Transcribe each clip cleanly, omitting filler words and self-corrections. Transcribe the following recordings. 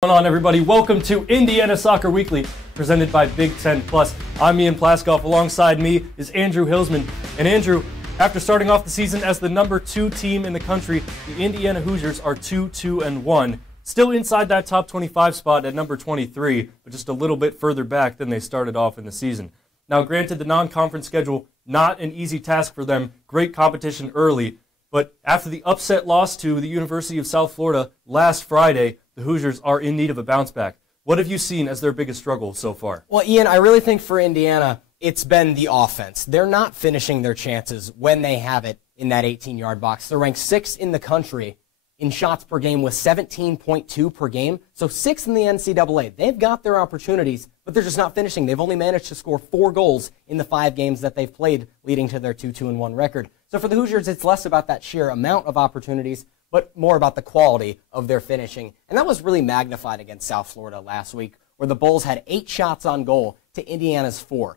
What's going on, everybody? Welcome to Indiana Soccer Weekly, presented by Big Ten Plus. I'm Ian Plaskoff. Alongside me is Andrew Hillsman. And Andrew, after starting off the season as the number 2 team in the country, the Indiana Hoosiers are 2-2-1. Still inside that top 25 spot at number 23, but just a little bit further back than they started off in the season. Now, granted, the non-conference schedule, not an easy task for them. Great competition early. But after the upset loss to the University of South Florida last Friday, the Hoosiers are in need of a bounce back. What have you seen as their biggest struggle so far? Well, Ian, I really think for Indiana, it's been the offense. They're not finishing their chances when they have it in that 18-yard box. They're ranked 6th in the country in shots per game with 17.2 per game, so 6th in the NCAA. They've got their opportunities, but they're just not finishing. They've only managed to score 4 goals in the 5 games that they've played, leading to their 2-2-1 record. So for the Hoosiers, it's less about that sheer amount of opportunities, but more about the quality of their finishing. And that was really magnified against South Florida last week, where the Bulls had 8 shots on goal to Indiana's 4.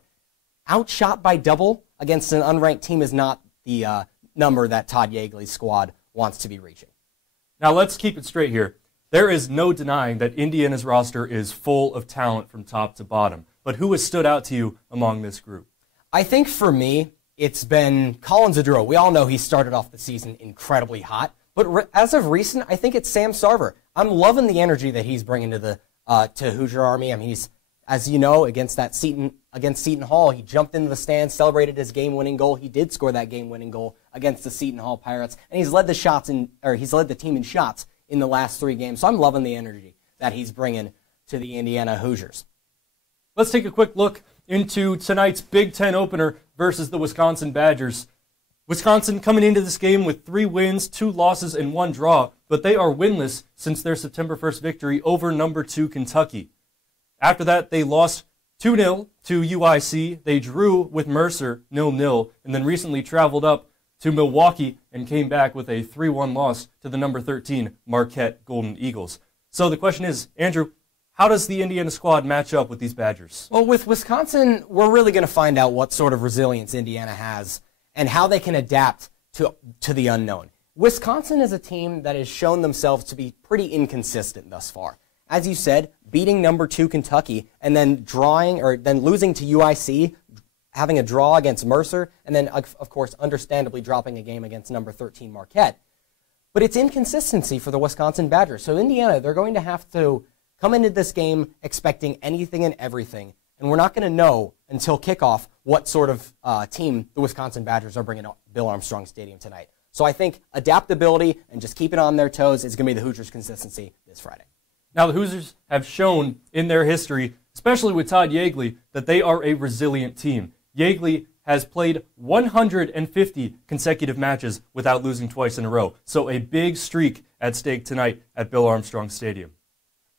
Outshot by double against an unranked team is not the number that Todd Yeagley's squad wants to be reaching. Now, let's keep it straight here. There is no denying that Indiana's roster is full of talent from top to bottom. But who has stood out to you among this group? I think for me, it's been Colin Zadro. We all know he started off the season incredibly hot. But as of recent, I think it's Sam Sarver. I'm loving the energy that he's bringing to the to Hoosier Army. I mean, he's, as you know, against Seton Hall, he jumped into the stands, celebrated his game-winning goal. He did score that game-winning goal against the Seton Hall Pirates, and he's led the team in shots in the last 3 games. So I'm loving the energy that he's bringing to the Indiana Hoosiers. Let's take a quick look into tonight's Big Ten opener versus the Wisconsin Badgers. Wisconsin coming into this game with 3 wins, 2 losses, and 1 draw, but they are winless since their September 1st victory over number 2 Kentucky. After that, they lost 2-0 to UIC. They drew with Mercer 0-0, and then recently traveled up to Milwaukee and came back with a 3-1 loss to the number 13 Marquette Golden Eagles. So the question is, Andrew, how does the Indiana squad match up with these Badgers? Well, with Wisconsin, we're really going to find out what sort of resilience Indiana has and how they can adapt to the unknown. Wisconsin is a team that has shown themselves to be pretty inconsistent thus far. As you said, beating number 2 Kentucky and then losing to UIC, having a draw against Mercer, and then, of course, understandably dropping a game against number 13 Marquette. But it's inconsistency for the Wisconsin Badgers. So Indiana, they're going to have to come into this game expecting anything and everything, and we're not going to know until kickoff what sort of team the Wisconsin Badgers are bringing to Bill Armstrong Stadium tonight. So I think adaptability and just keeping on their toes is going to be the Hoosiers' consistency this Friday. Now, the Hoosiers have shown in their history, especially with Todd Yeagley, that they are a resilient team. Yeagley has played 150 consecutive matches without losing twice in a row, so a big streak at stake tonight at Bill Armstrong Stadium.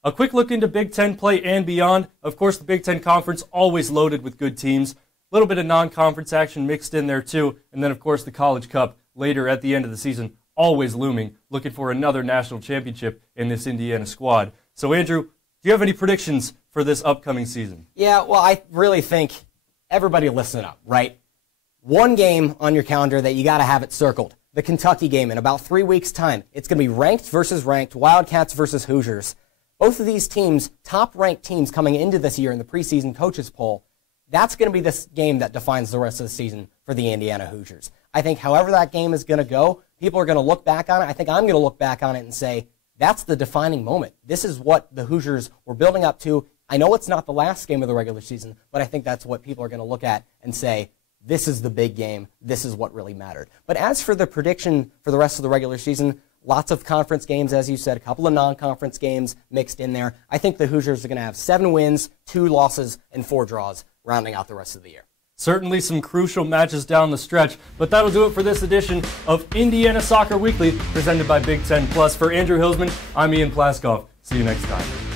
A quick look into Big Ten play and beyond. Of course, the Big Ten Conference always loaded with good teams. A little bit of non-conference action mixed in there too, and then, of course, the College Cup later at the end of the season, always looming, looking for another national championship in this Indiana squad. So, Andrew, do you have any predictions for this upcoming season? Yeah, well, I really think everybody listen up, right? 1 game on your calendar that you got to have it circled. The Kentucky game in about 3 weeks' time. It's going to be ranked versus ranked, Wildcats versus Hoosiers. Both of these teams, top-ranked teams coming into this year in the preseason coaches poll, that's going to be this game that defines the rest of the season for the Indiana Hoosiers. I think however that game is going to go, people are going to look back on it. I think I'm going to look back on it and say, that's the defining moment. This is what the Hoosiers were building up to. I know it's not the last game of the regular season, but I think that's what people are going to look at and say, this is the big game. This is what really mattered. But as for the prediction for the rest of the regular season, lots of conference games, as you said, a couple of non-conference games mixed in there. I think the Hoosiers are going to have 7 wins, 2 losses, and 4 draws, rounding out the rest of the year. Certainly some crucial matches down the stretch, but that'll do it for this edition of Indiana Soccer Weekly, presented by Big Ten Plus. For Andrew Hillsman, I'm Ian Plaskoff. See you next time.